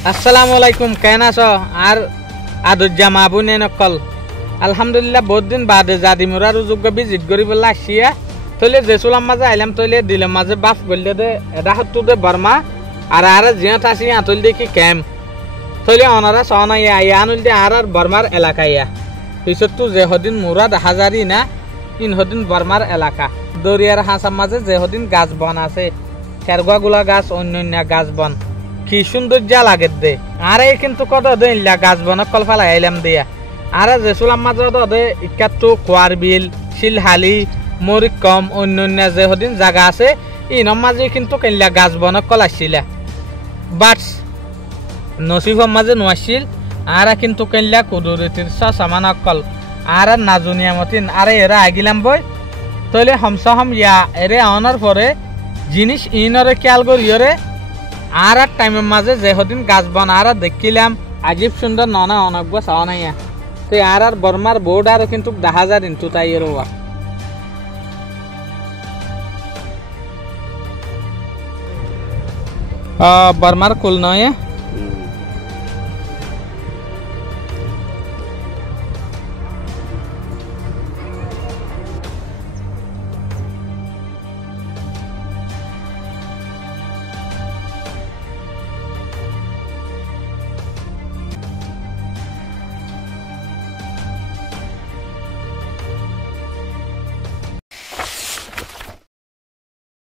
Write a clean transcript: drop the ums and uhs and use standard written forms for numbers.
আসসালামু আলাইকুম কেন আছো আর আদুজ্জা মাহবুনে নকল আলহামদুলিল্লাহ বহুত দিন বাদে জাদি মোরার যোগ্য ভিজিট করি বলে আসিয়া তৈলে জেসুলাম মাঝে আইলাম তৈলে দিলাম মাঝে বাফ বললে দে এটা হতো দে বর্মা আর জিয়াত আসি আতল দেখি ক্যাম তৈলে অনারা সনাই আইয়া আনুল দে আর বর্মার এলাকা ইয়া পিছত তো যে হদিন মুরাদ হাজারি না ইন হদিন বর্মার এলাকা দরিয়ার হাসার মাঝে যে হদিন গাছ বন আছে খেরগুলা গাছ অন্যান্য গাছ বন কি সুন্দর যা লাগে দে আরে কিন্তু কত দিন গাছ বন কল ফেলা আইলাম দিয়া আর জেসুলাম মাঝে দে ইকাতো কোয়ার বিল শিলহালি মরিকম অন্যান্য যে হদিন জায়গা আছে ইনম মাঝে কিন্তু কেনলা গাছ বন কল আসছিলা বাট নসিবর মাঝে নোয়াছিল আর কিন্তু কেনলা কুদুরতির সামান অকল আর নাজুনিয়া মতিন আরে এরা আগিলাম বই তৈলে হমসহম ইয়া এরে আনার পরে জিনিস ইনরে খেয়াল করিয়রে আর টাইমের মাঝে যে হদিন গাছ বন আর দেখিলাম আজিব সুন্দর ননা অনেক চাওয়া নাই তো আর বর্মার বোর্ড আর কিন্তু দেখা যায় ইন্তু তাই এরোয়া বর্মার কুল নয়